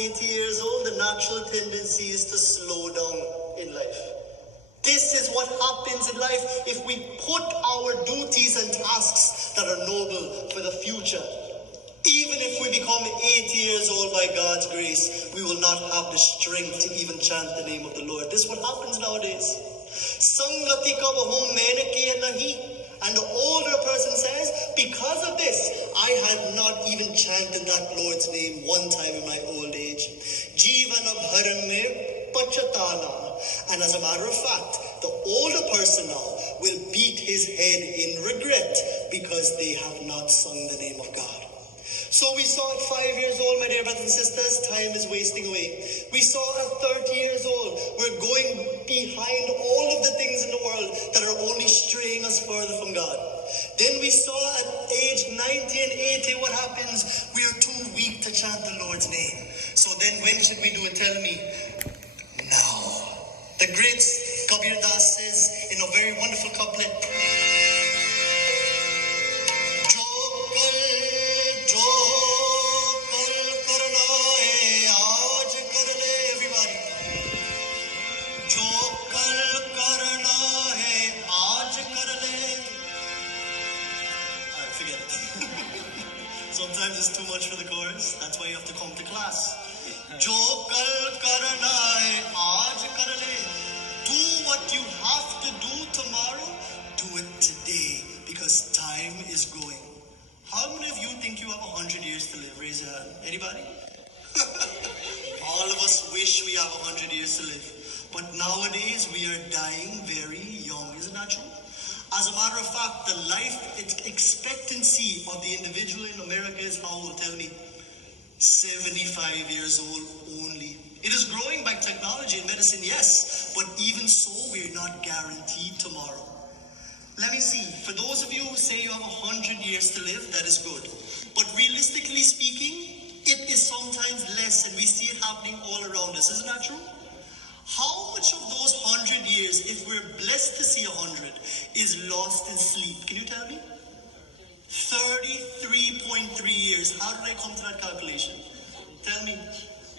80 years old, the natural tendency is to slow down in life. This is what happens in life if we put our duties and tasks that are noble for the future. Even if we become 80 years old by God's grace, we will not have the strength to even chant the name of the Lord. This is what happens nowadays. Sangati ka bahum maine kiya nahi. And the older person says, because of this, I had not even chanted that Lord's name one time in my old age. Jivana bharan mein pachatana. And as a matter of fact, the older person now will beat his head in regret because they have not sung the name of God. So we saw at 5 years old, my dear brothers and sisters, time is wasting away. We saw at 30 years old, we're going behind all of the things in the world that are only straying us further from God. Then we saw at age 90 and 80, what happens? We are too weak to chant the Lord's name. So then when should we do it? Tell me. Now. The great Kabir Das says in a very wonderful couplet, sometimes it's too much for the chorus. That's why you have to come to class. Jo kal karna hai, aaj kar le. Do what you have to do tomorrow. Do it today because time is going. How many of you think you have 100 years to live? Raise your hand. Anybody? All of us wish we have 100 years to live. But nowadays we are dying very young. Isn't that true? As a matter of fact, the life expectancy of the individual in America is how old? Tell me. 75 years old only. It is growing by technology and medicine, yes, but even so, we're not guaranteed tomorrow. Let me see. For those of you who say you have 100 years to live, that is good. But realistically speaking, it is sometimes less, and we see it happening all around us. Isn't that true? How much of those 100 years, if we're blessed to see 100, is lost in sleep? Can you tell me? 33.3 years. How did I come to that calculation? Tell me.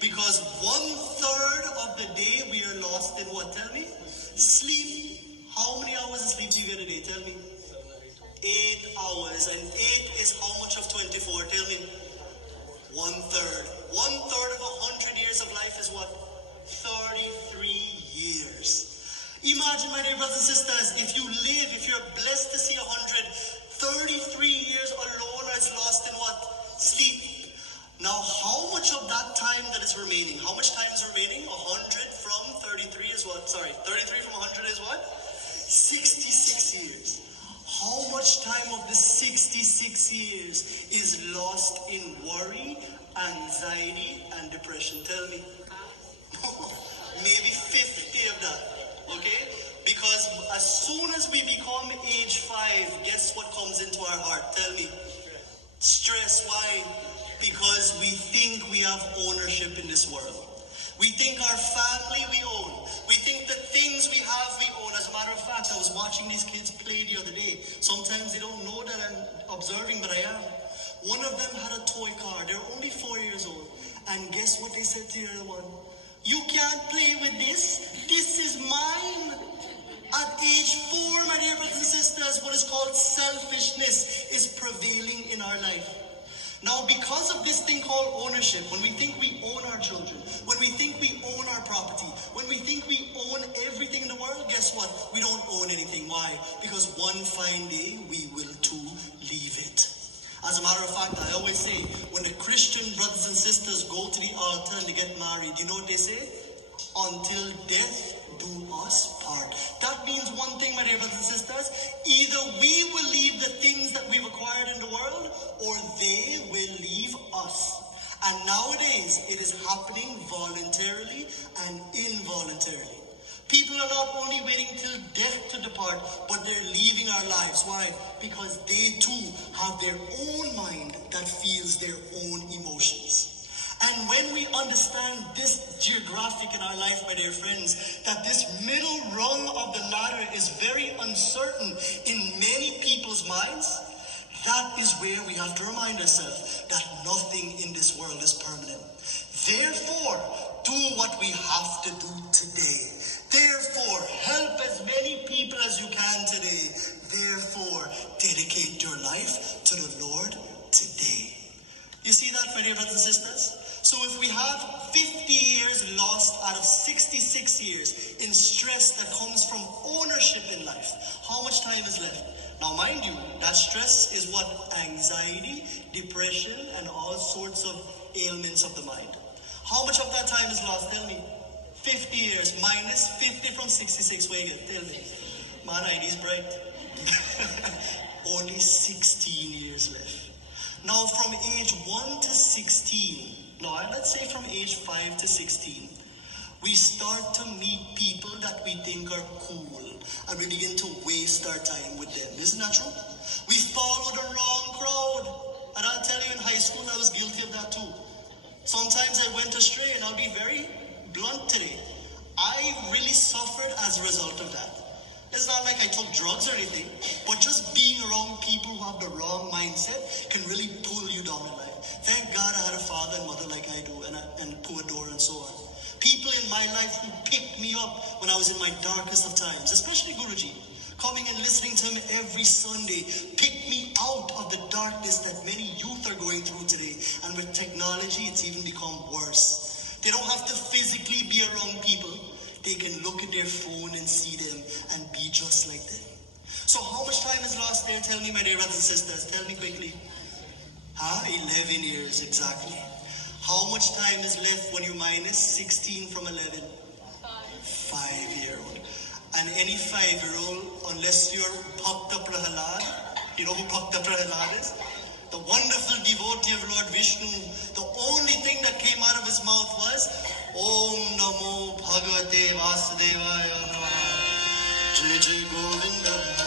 Because 1/3 of the day we are lost in what? Tell me. Sleep. How many hours of sleep do you get a day? Tell me. 8 hours. And 8 is how much of 24? Tell me. 1/3. 1/3 of 100 years of life is what? 33 years. Imagine, my dear brothers and sisters, if you're blessed to see 100, 33 years alone is lost in what? Sleep. Now, how much of that time that is remaining? How much time is remaining? 100 from 33 is what? Sorry, 33 from 100 is what? 66 years. How much time of the 66 years is lost in worry, anxiety, and depression? Tell me. Maybe 50 of that, okay? Because as soon as we become age 5, guess what comes into our heart? Tell me. Stress. Why? Because we think we have ownership in this world. We think our family we own. We think the things we have we own. As a matter of fact, I was watching these kids play the other day. Sometimes they don't know that I'm observing, but I am. One of them had a toy car. They're only 4 years old. And guess what they said to the other one? You can't play with this. This is mine. At age 4, my dear brothers and sisters, what is called selfishness is prevailing in our life. Now, because of this thing called ownership, when we think we own our children, when we think we own our property, when we think we own everything in the world, guess what? We don't own anything. Why? Because one fine day, we will too leave it. As a matter of fact, I always say, when the Christian brothers and sisters go to the altar and they get married, you know what they say? Until death do us part. That means one thing, my dear brothers and sisters. Either we will leave the things that we've acquired in the world, or they will leave us. And nowadays, it is happening voluntarily and involuntarily. People are not only waiting till death to depart, but they're leaving our lives. Why? Because they too have their own mind that feels their own emotions. And when we understand this geographic in our life, my dear friends, that this middle rung of the ladder is very uncertain in many people's minds, that is where we have to remind ourselves that nothing in this world is permanent. Therefore, do what we have to do today. Therefore, help as many people as you can today. Therefore, dedicate your life to the Lord today. You see that, my dear brothers and sisters? So if we have 50 years lost out of 66 years in stress that comes from ownership in life, how much time is left? Now, mind you, that stress is what? Anxiety, depression, and all sorts of ailments of the mind. How much of that time is lost? Tell me. 50 years minus 50 from 66. Wait, tell me. Man, ID is bright. Only 16 years left. Now, from age 1 to 16, no, let's say from age 5 to 16, we start to meet people that we think are cool, and we begin to waste our time with them. Isn't that true? We follow the wrong crowd. And I'll tell you, in high school, I was guilty of that too. Sometimes I went astray, and I'll be very blunt today. I really suffered as a result of that. It's not like I took drugs or anything, but just being around people who have the wrong mindset can really pull you down in life. Thank God I had a father and mother like I do, and Puador and so on. People in my life who picked me up when I was in my darkest of times, especially Guruji, coming and listening to him every Sunday, picked me out of the darkness that many youth are going through today. And with technology, it's even become worse. They don't have to physically be around people. They can look at their phone and see them and be just like them. So how much time is lost there? Tell me, my dear brothers and sisters. Tell me quickly. 11 years exactly. How much time is left when you minus 16 from 11? 5-year-old. And any 5-year-old, unless you're Bhakta Prahalad, you know who Bhakta Prahalad is? The wonderful devotee of Lord Vishnu. The only thing that came out of his mouth was Om Namo Bhagavate Vasudevaya Namaha. Jai Jai Govinda.